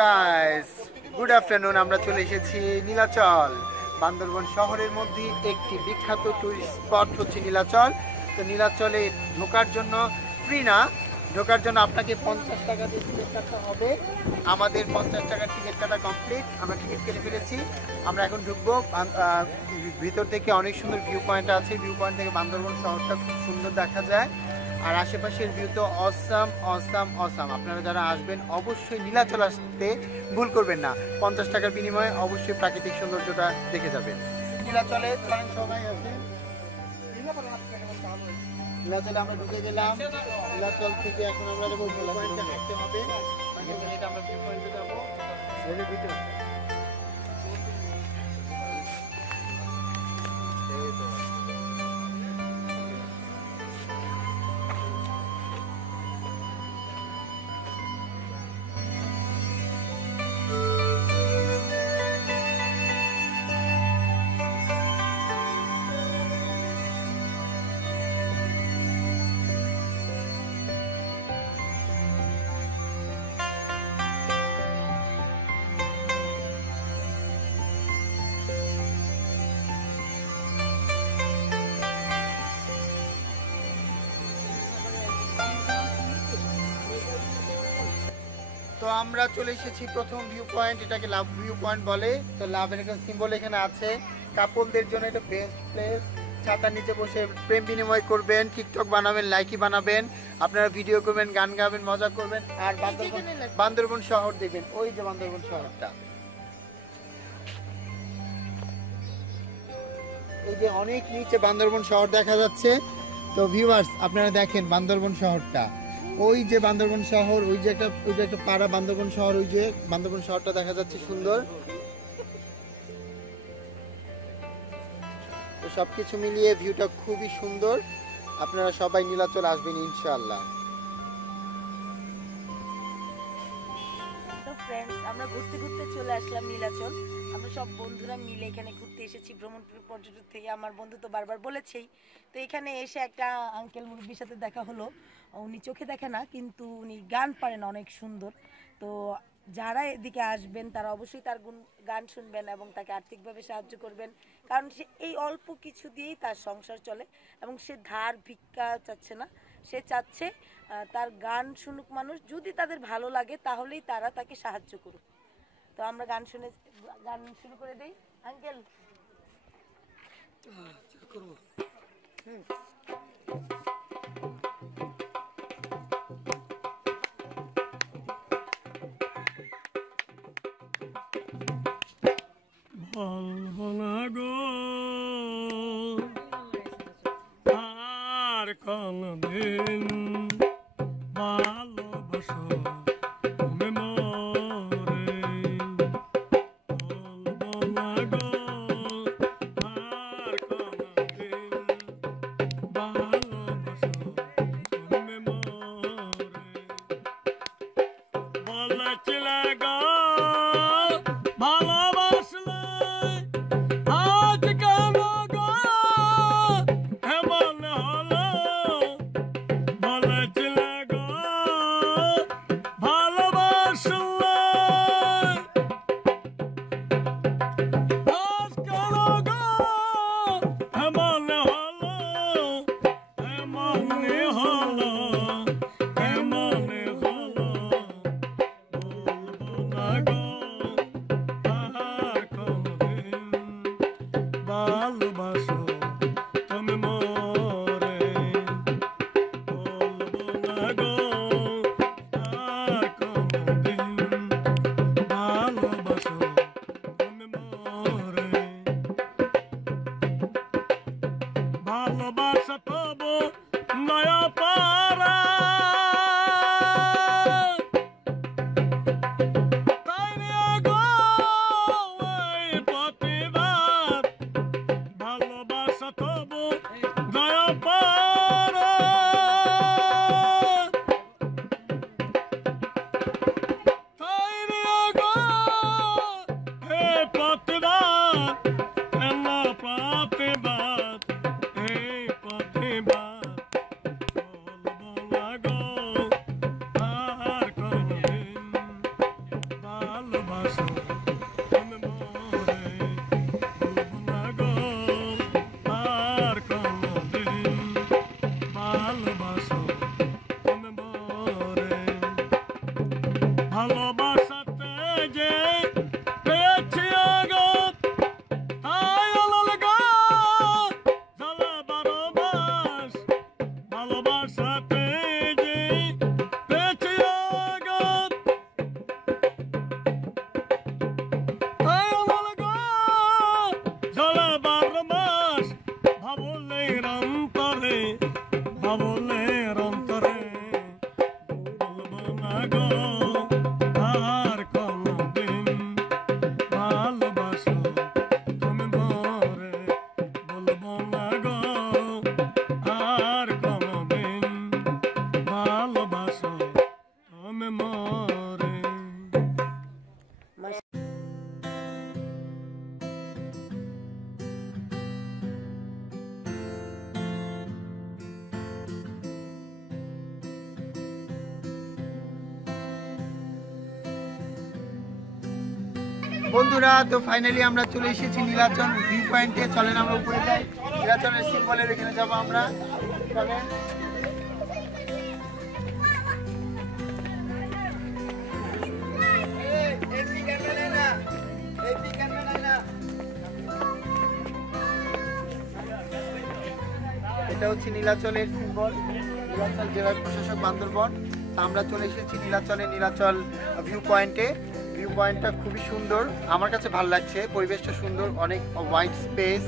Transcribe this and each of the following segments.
Guys, good afternoon. আমরা চলে এসেছি নীলাচল। বান্দরবান শহরের মধ্যে একটি বিখ্যাত টুরিস্ট স্পট হচ্ছে নীলাচল। তো নীলাচলে ঢোকার জন্য ফ্রি না, ঢোকার জন্য আপনাকে 50 টাকা দিয়ে টিকিট কাটতে হবে। আমাদের 50 টাকার টিকিট কাটা কমপ্লিট, আমরা টিকিট কেটে ফেলেছি। আমরা এখন ঢুকবো। ভিতর থেকে অনেক সুন্দর ভিউ পয়েন্ট আছে, ভিউ পয়েন্ট থেকে বান্দরবান শহরটা খুব সুন্দর দেখা যায়। আর আশেপাশের ভিউ তো অসাম অসাম অসাম। আপনারা যারা আসবেন অবশ্যই নীলাচল আসতে ভুল করবেন না। 50 টাকার বিনিময়ে অবশ্যই প্রাকৃতিক সৌন্দর্যটা দেখে যাবেন। নীলাচলে চলেন সবাই আসেন। নীলাচলে আমরা ঢুকে গেলাম। নীলাচল থেকে এখন আমরা যাবো ভিউ পয়েন্টে, হাঁটতে হবে। এটা আমরা ভিউ পয়েন্টে যাবো। তো আমরা চলে এসেছি প্রথম ভিউ পয়েন্ট, এটাকে লাভ ভিউ পয়েন্ট বলে। তো লাভের একটা সিম্বল এখানে আছে। কাপলদের জন্য এটা বেস্ট প্লেস। ছাতার নিচে বসে প্রেম বিনিময় করবেন, টিকটক বানাবেন, লাইকি বানাবেন, আপনারা ভিডিও করবেন, গান গাবেন, মজা করবেন। আর বান্দরবান শহর দেখবেন, ওই যে বান্দরবান শহরটা, এই যে অনেক নিচে বান্দরবান শহর দেখা যাচ্ছে। তো ভিউয়ার্স, আপনারা দেখেন বান্দরবান শহরটা, ওই যে বান্দরবান শহর, ওই যে একটা পাড়া বান্দরবান শহর, ওই যে বান্দরবান শহরটা দেখা যাচ্ছে সুন্দর। তো সবকিছু মিলিয়ে ভিউটা খুবই সুন্দর। আপনারা সবাই নীলাচল আসবেন ইনশাআল্লাহ। তো ফ্রেন্ডস, আমরা ঘুরতে ঘুরতে চলে আসলাম নীলাচল। আমরা সব বন্ধুরা মিলে এখানে ঘুরতে এসেছি ভ্রমণ পর্যটক থেকে। আমার বন্ধু তো বারবার বলেছেই। তো এখানে এসে একটা আঙ্কেল মুরব্বির সাথে দেখা হলো। উনি চোখে দেখে না, কিন্তু উনি গান পারেন অনেক সুন্দর। তো যারা এদিকে আসবেন তারা অবশ্যই তার গান শুনবেন এবং তাকে আর্থিকভাবে সাহায্য করবেন। কারণ সে এই অল্প কিছু দিয়েই তার সংসার চলে এবং সে ধার ভিক্ষা চাচ্ছে না, সে চাচ্ছে তার গান শুনুক মানুষ। যদি তাদের ভালো লাগে তাহলেই তারা তাকে সাহায্য করুক। তো আমরা গান শুরু করে দেই। আঙ্কেল করবো। বলবো না গো আর কোনদিন ভালোবাসো তুমি মোরে, বলবো না গো আর কোনদিন ভালোবাসো তুমি মোরে, বলেছিলে গো ভালোবাসলে আজ কেন গো এমন হলো, বলেছিলে গো ভালোবাসলে আজ কেন গো এমন হলো, এমন হলো, এমন হলো, বলবো না গো গো আর কোনদিন ভালোবাসো তুমি মোরে বলবো না গো আর কোনদিন ভালোবাসো তুমি মোরে। বন্ধুরা, তো ফাইনালি আমরা চলে এসেছি নীলাচল ভিউ পয়েন্টে। চলেন আমরা উপরে যাই, নীলাচলের সিম্বলের এখানে যাবো আমরা। চলেন। এটা হচ্ছে নীলাচলের সিম্বল, নীলাচল জেলার প্রশাসক বান্দরবন। তা আমরা চলে এসেছি নীলাচল ভিউ পয়েন্টে। ভিউ পয়েন্টটা খুবই সুন্দর, আমার কাছে ভালো লাগছে। পরিবেশটা সুন্দর, অনেক ওয়াইড স্পেস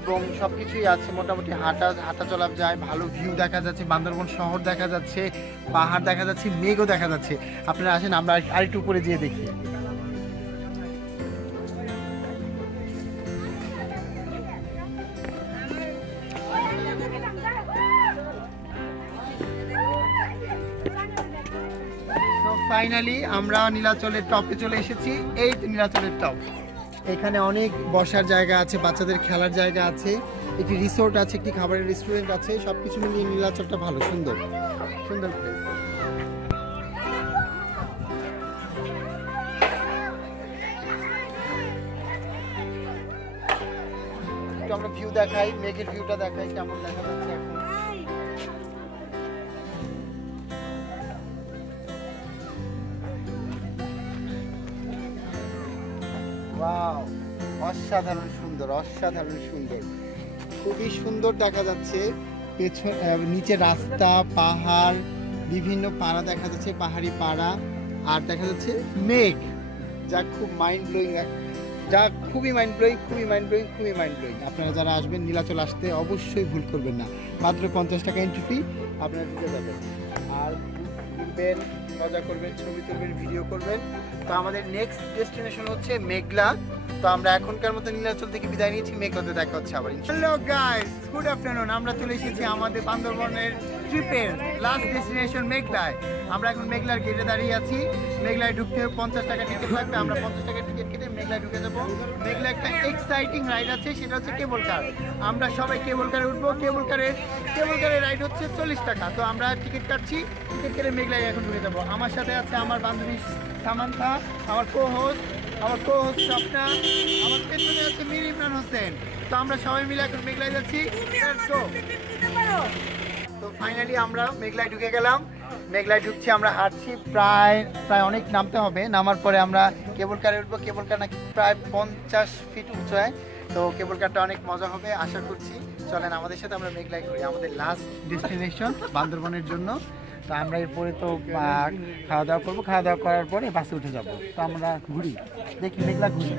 এবং সব কিছুই আছে। মোটামুটি হাঁটা চলা যায়, ভালো ভিউ দেখা যাচ্ছে, বান্দরবন শহর দেখা যাচ্ছে, পাহাড় দেখা যাচ্ছে, মেঘও দেখা যাচ্ছে। আপনারা আসেন, আমরা আরেকটু উপরে যেয়ে দেখি। ফাইনালি আমরা নীলাচলের টপে চলে এসেছি। এই তো নীলাচলের টপ। এখানে অনেক বসার জায়গা আছে, বাচ্চাদের খেলার জায়গা আছে, একটি রিসোর্ট আছে, একটি খাবারের রেস্টুরেন্ট আছে। সবকিছু মিলিয়ে নীলাচলটা ভালো, সুন্দর সুন্দর প্লেস। একটু আমরা ভিউ দেখাই, মেঘের ভিউটা দেখাই কেমন দেখা যাচ্ছে এখন। ওয়াও, অসাধারণ সুন্দর, অসাধারণ সুন্দর, খুবই সুন্দর দেখা যাচ্ছে। নিচে রাস্তা, পাহাড়, বিভিন্ন পাড়া দেখা যাচ্ছে, পাহাড়ি পাড়া, আর দেখা যাচ্ছে মেঘ, যা খুব মাইন্ড ব্লোয়িং, যা খুবই মাইন্ড ব্লোয়িং, খুবই মাইন্ড ব্লোয়িং, খুবই মাইন্ড ব্লোয়িং। আপনারা যারা আসবেন নীলাচল আসতে অবশ্যই ভুল করবেন না। মাত্র 50 টাকা এন্ট্রি ফি, আপনারা ঢুকে যাবেন আর ঘুরবেন, মজা করবেন, ছবি তুলবেন, ভিডিও করবেন। তো আমাদের নেক্সট ডেস্টিনেশন হচ্ছে মেঘলা। তো আমরা এখনকার মতো নীলাচল থেকে বিদায় নিয়েছি, মেঘলাতে দেখা হচ্ছে আবার। Hello guys, good afternoon. আমরা চলে এসেছি আমাদের বান্দরবনের ট্রিপের লাস্ট ডেস্টিনেশন মেঘলায়। আমরা এখন মেঘলার গেটে দাঁড়িয়ে আছি। মেঘলায় ঢুকতে 50 টাকা টিকিট লাগবে, আমরা 50 টাকা টিকিট কেটে মেঘলায় ঢুকে যাবো। মেঘলা একটা এক্সাইটিং রাইড আছে, সেটা হচ্ছে কেবল কার। আমরা সবাই কেবল কারে উঠবো। কেবল কারের রাইড হচ্ছে 40 টাকা। তো আমরা টিকিট কাটছি, টিকিট কেটে মেঘলায় এখন ঢুকে যাবো। আমার সাথে আছে আমার বান্ধবী সামান্থা, আমার কো হোস্ট স্বপ্না, আমার পেছনে আছে মীর ইমরান হোসেন। তো আমরা সবাই মিলে এখন মেঘলায় যাচ্ছি। তো ফাইনালি আমরা মেঘলায় ঢুকে গেলাম। মেঘলায় ঢুকছি, আমরা হাঁটছি, প্রায় অনেক নামতে হবে। নামার পরে আমরা কেবল কারে উঠবো। কেবল কার নাকি প্রায় 50 ফিট উঁচায়। তো কেবল কারটা অনেক মজা হবে আশা করছি। চলেন আমাদের সাথে আমরা মেঘলায় ঘুরি, আমাদের লাস্ট ডেস্টিনেশন বান্দরবনের জন্য। তো আমরা এরপরে তো খাওয়া দাওয়া করবো, খাওয়া দাওয়া করার পরে বাসে উঠে যাব। তো আমরা ঘুরি, দেখি মেঘলা ঘুরি।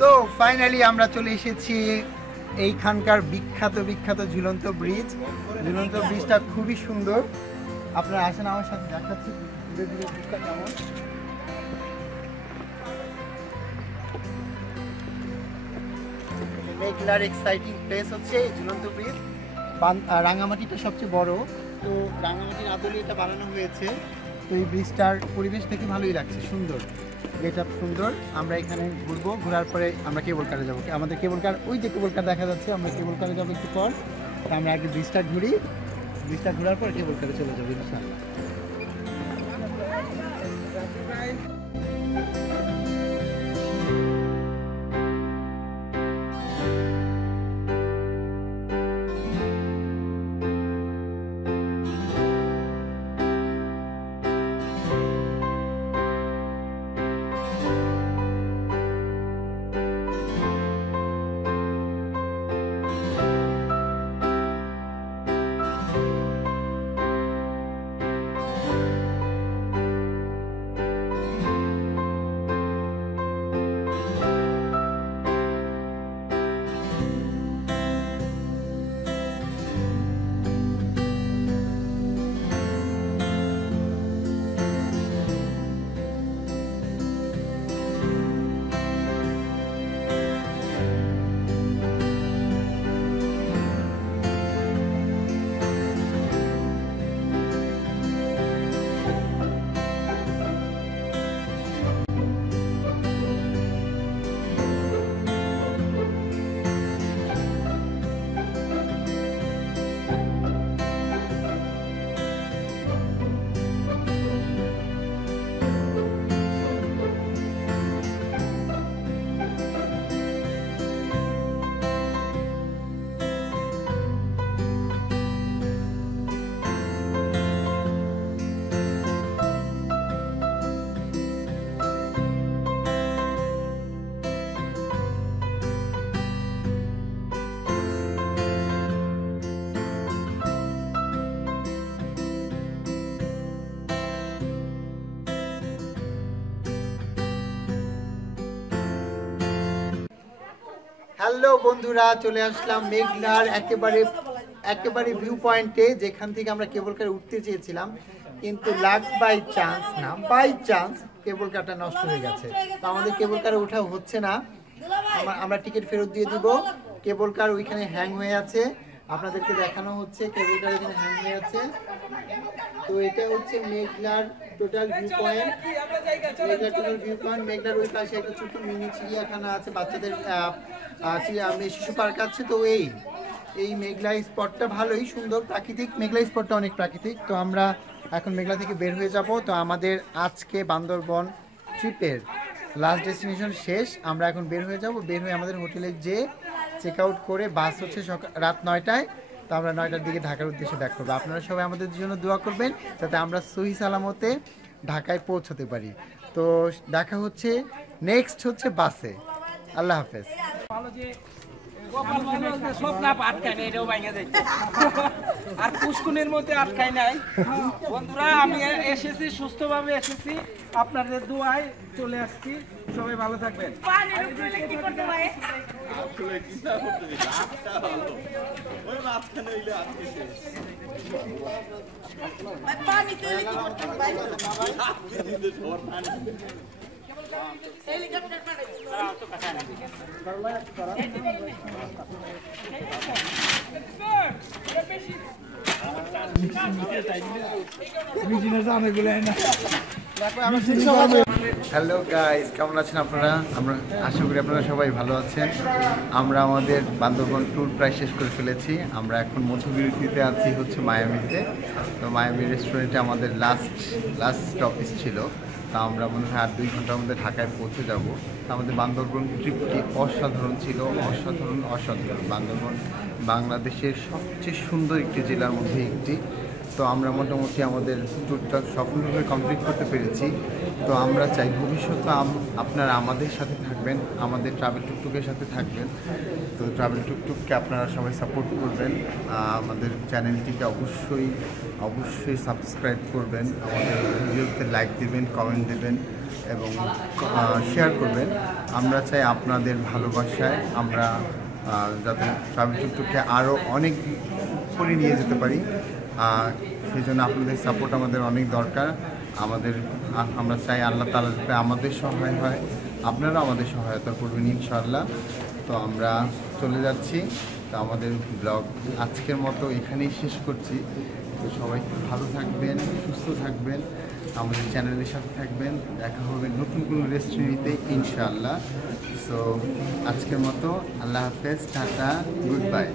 তো ফাইনালি আমরা চলে এসেছি এইখানকার বিখ্যাত ঝুলন্ত ব্রিজ। ঝুলন্ত ব্রিজটা খুবই সুন্দর। আপনারা আসেন আমার সাথে, দেখাচ্ছি ধীরে ধীরে ব্রিজটা কেমন। মেঘলার এক্সাইটিং প্লেস হচ্ছে এই ঝুলন্ত ব্রিজ। রাঙামাটিটা সবচেয়ে বড়, তো রাঙামাটির আদলে এটা বানানো হয়েছে। তো এই ব্রিজটার পরিবেশ দেখে ভালোই লাগছে, সুন্দর, গেট আপ সুন্দর। আমরা এখানে ঘুরবো, ঘোরার পরে আমরা কেবল কারে যাবো। আমাদের কেবল কার, ওই যে কেবল কার দেখা যাচ্ছে, আমরা কেবল কারে যাবো একটু পর। তো আমরা আগে ব্রিজটা ঘুরি, ব্রিজটা ঘোরার পর কেবল কারে চলে যাবো ইনশাআল্লাহ। হ্যালো বন্ধুরা, চলে আসলাম মেঘনার একেবারে ভিউ পয়েন্টে, যেখান থেকে আমরা কেবল কারে উঠতে চেয়েছিলাম, কিন্তু লাক বাই চান্স কেবল কারটা নষ্ট হয়ে গেছে। তো আমাদের কেবল কারে ওঠা হচ্ছে না, আমরা টিকিট ফেরত দিয়ে দিব। কেবল কার ওইখানে হ্যাং হয়ে আছে, আপনাদেরকে দেখানো হচ্ছে কেবল কার এখানে হ্যাং হয়ে আছে। তো এটা হচ্ছে মেঘনার টোটাল ভিউ পয়েন্ট। মেঘনার ওই পাশে একটা ছোট্ট মিনি চিড়িয়াখানা আছে, বাচ্চাদের শিশু পার্ক আছে। তো এই মেঘলা স্পটটা ভালোই সুন্দর, প্রাকৃতিক। মেঘলা স্পটটা অনেক প্রাকৃতিক। তো আমরা এখন মেঘলা থেকে বের হয়ে যাব। তো আমাদের আজকে বান্দরবন ট্রিপের লাস্ট ডেস্টিনেশন শেষ। আমরা এখন বের হয়ে যাব। বের হয়ে আমাদের হোটেলে যে চেক আউট করে বাস হচ্ছে রাত 9টায়। তো আমরা 9টার দিকে ঢাকার উদ্দেশ্যে ব্যাক করবো। আপনারা সবাই আমাদের জন্য দোয়া করবেন যাতে আমরা সহি সালামতে ঢাকায় পৌঁছতে পারি। তো দেখা হচ্ছে নেক্সট হচ্ছে বাসে। আল্লাহ হাফেজ। আর পুষ্কুনির মধ্যে আটকাই নাই বন্ধুরা, আমি এসেছি সুস্থভাবে এসেছি, আপনাদের দোয়ায় চলে আসছি। সবাই ভালো থাকবেন। হ্যালো গাইস, কেমন আছেন আপনারা? আমরা আশা করি আপনারা সবাই ভালো আছেন। আমরা আমাদের বান্দরবন ট্যুর প্রায় শেষ করে ফেলেছি। আমরা এখন মধ্যবিরতিতে আছি হচ্ছে মায়ামিতে। তো মায়ামি রেস্টুরেন্টে আমাদের লাস্ট স্টপেজ ছিল। তা আমরা মনে হয় আর 2 ঘন্টার মধ্যে ঢাকায় পৌঁছে যাব। আমাদের বান্দরবন ট্রিপটি অসাধারণ ছিল, অসাধারণ। বান্দরবন বাংলাদেশের সবচেয়ে সুন্দর একটি জেলার মধ্যে একটি। তো আমরা মোটামুটি আমাদের ট্যুরটা সফলভাবে কমপ্লিট করতে পেরেছি। তো আমরা চাই ভবিষ্যতে আপনারা আমাদের সাথে থাকবেন, আমাদের ট্রাভেল টুকটুকের সাথে থাকবেন। তো ট্রাভেল টুকটুককে আপনারা সবাই সাপোর্ট করবেন। আমাদের চ্যানেলটিকে অবশ্যই সাবস্ক্রাইব করবেন, আমাদের ভিডিওতে লাইক দিবেন, কমেন্ট দেবেন এবং শেয়ার করবেন। আমরা চাই আপনাদের ভালোবাসায় আমরা যাতে ট্রাভেল টুকটুককে আরও অনেক করে নিয়ে যেতে পারি। সেই জন্য আপনাদের সাপোর্ট আমাদের অনেক দরকার। আমরা চাই আল্লাহ তাআলা যাতে আমাদের সহায় হয়, আপনারা আমাদের সহায়তা করবেন ইনশাআল্লাহ। তো আমরা চলে যাচ্ছি। তো আমাদের ব্লগ আজকের মতো এখানেই শেষ করছি। তো সবাই ভালো থাকবেন, সুস্থ থাকবেন, আমাদের চ্যানেলের সাথে থাকবেন। দেখা হবে নতুন কোনো রেস্টুরেন্টে ইনশাআল্লাহ। সো আজকের মতো আল্লাহ হাফেজ, টাটা, গুড বাই।